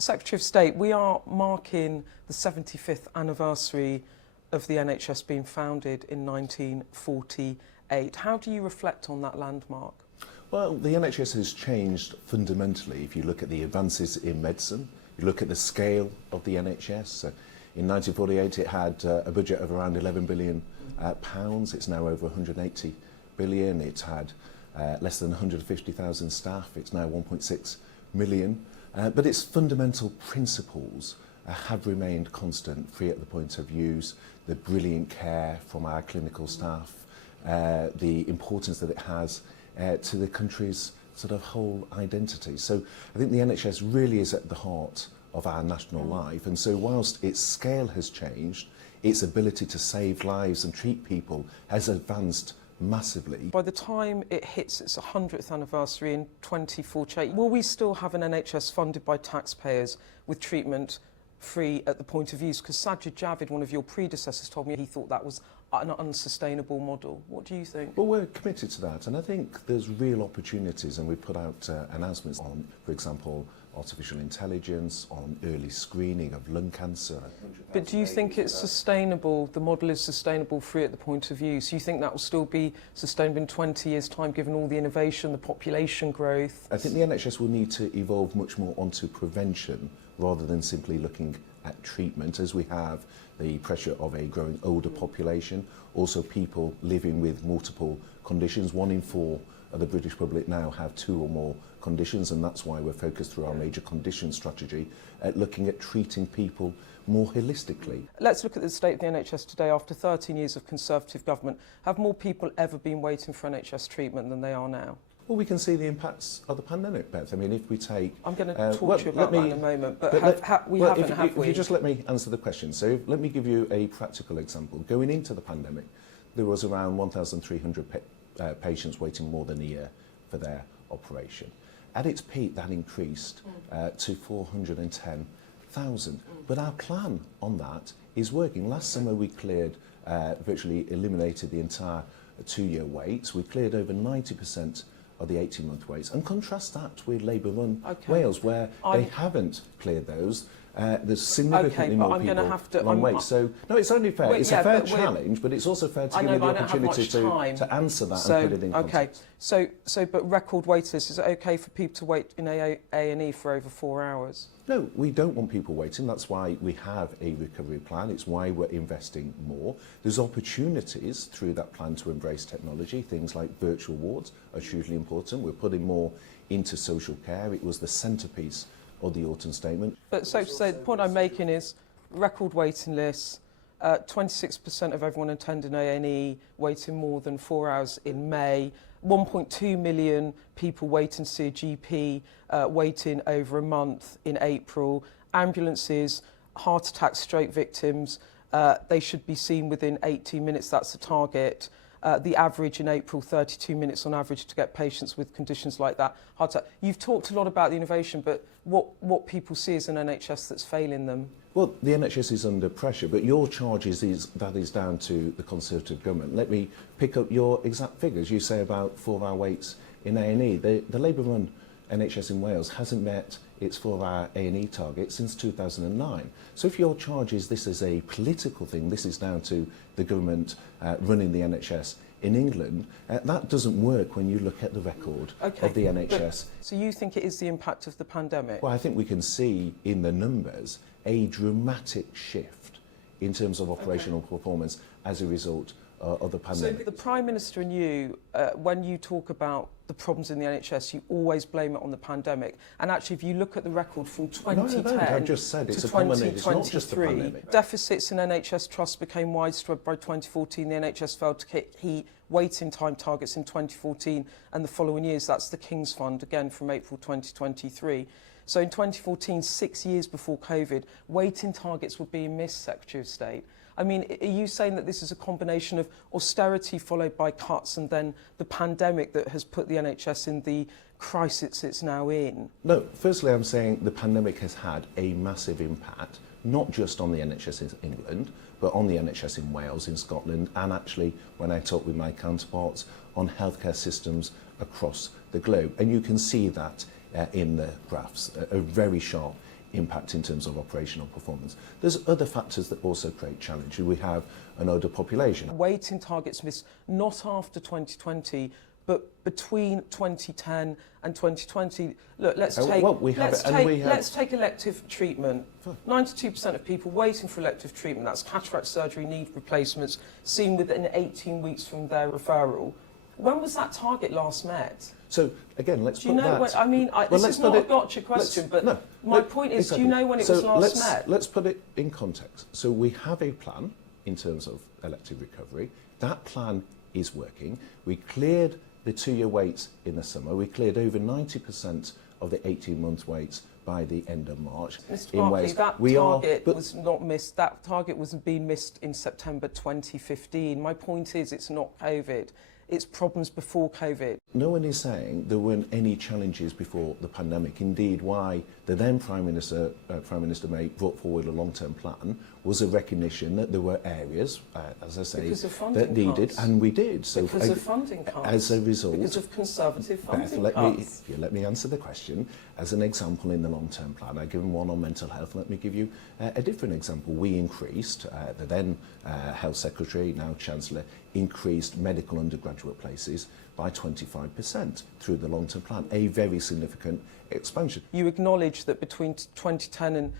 Secretary of State, we are marking the 75th anniversary of the NHS being founded in 1948. How do you reflect on that landmark? Well, the NHS has changed fundamentally. If you look at the advances in medicine, you look at the scale of the NHS. In 1948, it had a budget of around £11 billion. It's now over 180 billion. It's had less than 150,000 staff. It's now 1.6 million. But its fundamental principles have remained constant, free at the point of use, the brilliant care from our clinical staff, the importance that it has to the country's sort of whole identity. So I think the NHS really is at the heart of our national life, and so whilst its scale has changed, its ability to save lives and treat people has advanced massively. By the time it hits its 100th anniversary in 2048, will we still have an NHS funded by taxpayers with treatment free at the point of use? Because Sajid Javid, one of your predecessors, told me he thought that was an unsustainable model. What do you think? Well, we're committed to that, and I think there's real opportunities, and we've put out announcements on, for example, artificial intelligence, on early screening of lung cancer. But do you think it's sustainable, the model is sustainable free at the point of use? Do you think that will still be sustainable in 20 years' time, given all the innovation, the population growth? I think the NHS will need to evolve much more onto prevention rather than simply looking at treatment, as we have the pressure of a growing older population, also people living with multiple conditions. 1 in 4 of the British public now have 2 or more conditions, and that's why we're focused through our major condition strategy at looking at treating people more holistically. Let's look at the state of the NHS today. After 13 years of Conservative government, have more people ever been waiting for NHS treatment than they are now? Well, we can see the impacts of the pandemic, Beth. I mean, if we take... I'm going to talk to you about that in a moment, but have we? If you just let me answer the question. So let me give you a practical example. Going into the pandemic, there was around 1,300 patients waiting more than a year for their operation. At its peak, that increased to 410,000. But our plan on that is working. Last summer, we cleared, virtually eliminated the entire 2-year waits. We cleared over 90% of the 18-month waits. And contrast that with Labour-run Wales, where they haven't cleared those. There's significantly more people on wait. So, no, it's only fair. It's a fair challenge, but it's also fair to give me the opportunity to answer that and put it in context. But record wait lists, is it okay for people to wait in A&E for over 4 hours? No, we don't want people waiting. That's why we have a recovery plan. It's why we're investing more. There's opportunities through that plan to embrace technology. Things like virtual wards are hugely important. We're putting more into social care. It was the centrepiece of the autumn statement. But so to say, the point I'm making is record waiting lists, 26% of everyone attending A&E waiting more than 4 hours in May, 1.2 million people waiting to see a GP waiting over a month in April, ambulances, heart attack, stroke victims, they should be seen within 18 minutes, that's the target. The average in April, 32 minutes on average to get patients with conditions like that. Heart attack. You've talked a lot about the innovation, but what people see is an NHS that's failing them. Well, the NHS is under pressure, but your charge is that is down to the Conservative government. Let me pick up your exact figures. You say about 4-hour waits in A&E. The Labour-run NHS in Wales hasn't met its 4-hour A&E target since 2009. So if your charge is this is a political thing, this is down to the government running the NHS in England, that doesn't work when you look at the record of the NHS. So you think it is the impact of the pandemic? Well, I think we can see in the numbers a dramatic shift in terms of operational performance as a result of the pandemic. So the Prime Minister and you, when you talk about the problems in the NHS, you always blame it on the pandemic. And actually, if you look at the record from 2010 I just said it's to a combination, it's not just the pandemic. Deficits in NHS trusts became widespread by 2014. The NHS failed to hit waiting time targets in 2014 and the following years. That's the King's Fund, again from April 2023. So in 2014, 6 years before COVID, waiting targets were being missed, Secretary of State. I mean, are you saying that this is a combination of austerity followed by cuts and then the pandemic that has put the NHS in the crisis it's now in? No, firstly, I'm saying the pandemic has had a massive impact, not just on the NHS in England, but on the NHS in Wales, in Scotland, and actually, when I talk with my counterparts, on healthcare systems across the globe. And you can see that in the graphs, a very sharp impact in terms of operational performance. There's other factors that also create challenge. We have an older population. Waiting targets missed not after 2020, but between 2010 and 2020. Look, let's take elective treatment. 92% of people waiting for elective treatment, that's cataract surgery, knee replacements, seen within 18 weeks from their referral. When was that target last met? So again, let's put that. When, I mean, this is not a gotcha question, but my point is, do you know when it was last met? Let's put it in context. So we have a plan in terms of elective recovery. That plan is working. We cleared the 2-year waits in the summer. We cleared over 90% of the 18-month waits by the end of March. Mr. Barclay, that target was not missed. That target was being missed in September 2015. My point is, it's not COVID. It's problems before COVID. No one is saying there weren't any challenges before the pandemic. Indeed, why the then Prime Minister May brought forward a long-term plan was a recognition that there were areas, as I say, that needed, and we did. So because of funding cuts. As a result, because of Conservative funding cuts. Let me answer the question. As an example, in the long-term plan, I've given one on mental health. Let me give you a different example. We increased, the then Health Secretary, now Chancellor, increased medical undergraduate places by 25% through the long-term plan, a very significant expansion. You acknowledge that between 2010 and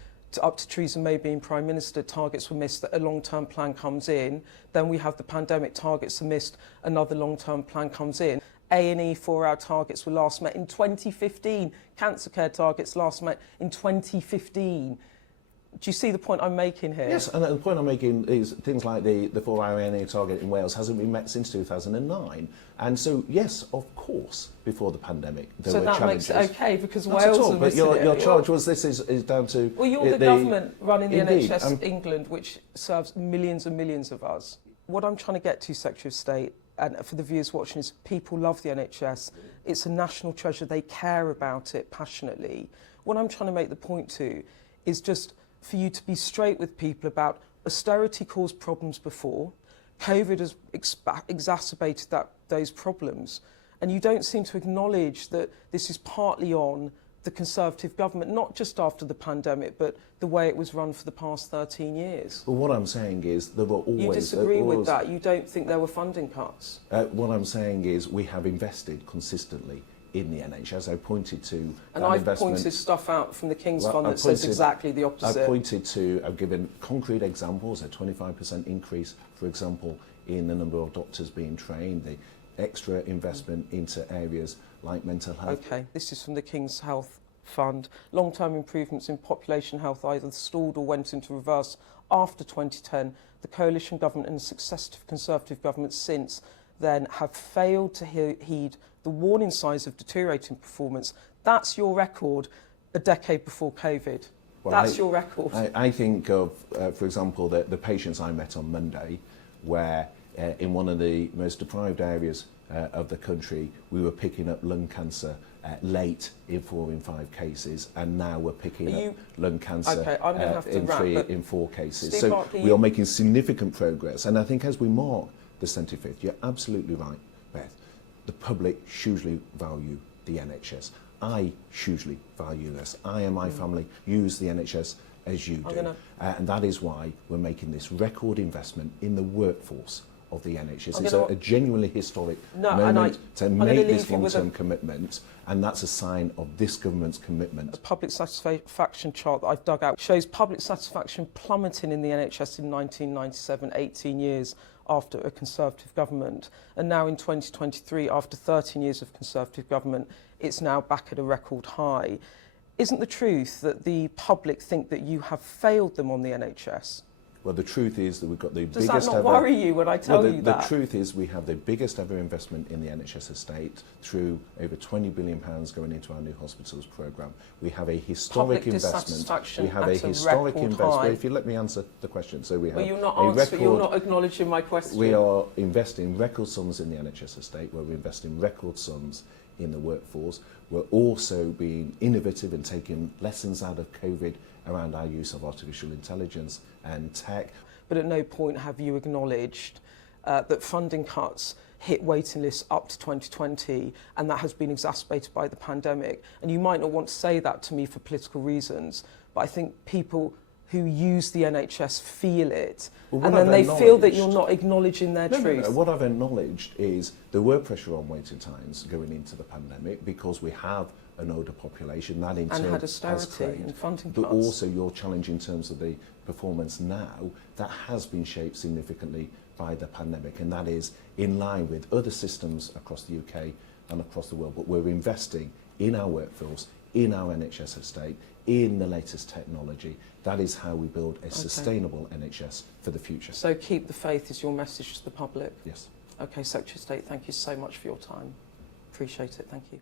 up to Theresa May being Prime Minister, targets were missed, that a long-term plan comes in, then we have the pandemic, targets are missed, another long-term plan comes in. A&E 4-hour targets were last met in 2015, cancer care targets last met in 2015. Do you see the point I'm making here? Yes, and the point I'm making is things like the 4-hour A&E target in Wales hasn't been met since 2009. And so, yes, of course, before the pandemic, there were challenges. So that makes it OK, because Not Wales at all, are but your charge was this is down to... Well, you're the government running the NHS England, which serves millions and millions of us. What I'm trying to get to, Secretary of State, and for the viewers watching, is people love the NHS. It's a national treasure. They care about it passionately. What I'm trying to make the point to is just for you to be straight with people about austerity caused problems before. COVID has exacerbated those problems. And you don't seem to acknowledge that this is partly on the Conservative government, not just after the pandemic, but the way it was run for the past 13 years. Well, what I'm saying is there were always... You disagree with that? You don't think there were funding cuts? What I'm saying is we have invested consistently in the NHS. I pointed to... And I've pointed stuff out from the King's Fund that says exactly the opposite. I've given concrete examples, a 25% increase, for example, in the number of doctors being trained, the extra investment into areas like mental health. OK, this is from the King's Health Fund. Long-term improvements in population health either stalled or went into reverse after 2010. The coalition government and successive Conservative governments since then have failed to heed the warning signs of deteriorating performance. That's your record a decade before COVID. Well, that's your record. I think of, for example, the patients I met on Monday, where in one of the most deprived areas of the country, we were picking up lung cancer late in 4 in 5 cases, and now we're picking up lung cancer in 3 in 4 cases. Steve So Barclay, we are making significant progress. And I think as we mark the 75th, you're absolutely right, Beth. The public hugely value the NHS. I hugely value this. I and my family use the NHS as you do. And that is why we're making this record investment in the workforce of the NHS. It's a genuinely historic moment to make this long-term commitment, and that's a sign of this government's commitment. A public satisfaction chart that I've dug out shows public satisfaction plummeting in the NHS in 1997, 18 years after a Conservative government. And now in 2023, after 13 years of Conservative government, it's now back at a record high. Isn't the truth that the public think that you have failed them on the NHS? Well, the truth is that we've got the biggest ever... Does that not worry you when I tell you that? The truth is we have the biggest ever investment in the NHS estate through over £20 billion going into our new hospitals programme. We have a historic investment. We have a historic investment. If you let me answer the question. So we have you're not acknowledging my question. We are investing record sums in the NHS estate. We're investing record sums in the workforce. We're also being innovative and taking lessons out of COVID around our use of artificial intelligence and tech. But at no point have you acknowledged that funding cuts hit waiting lists up to 2020, and that has been exacerbated by the pandemic. And you might not want to say that to me for political reasons, but I think people who use the NHS feel it, Well, and what then I've they feel that acknowledged- you're not acknowledging their truth. No. What I've acknowledged is there were pressure on waiting times going into the pandemic because we have an older population that in And turn had has austerity created, and funding but cuts. also your challenge in terms of the performance now that has been shaped significantly by the pandemic, and that is in line with other systems across the UK and across the world. But we're investing in our workforce, in our NHS estate, in the latest technology. That is how we build a sustainable NHS for the future. So keep the faith is your message to the public. Yes. Okay, Secretary of State, thank you so much for your time. Appreciate it. Thank you.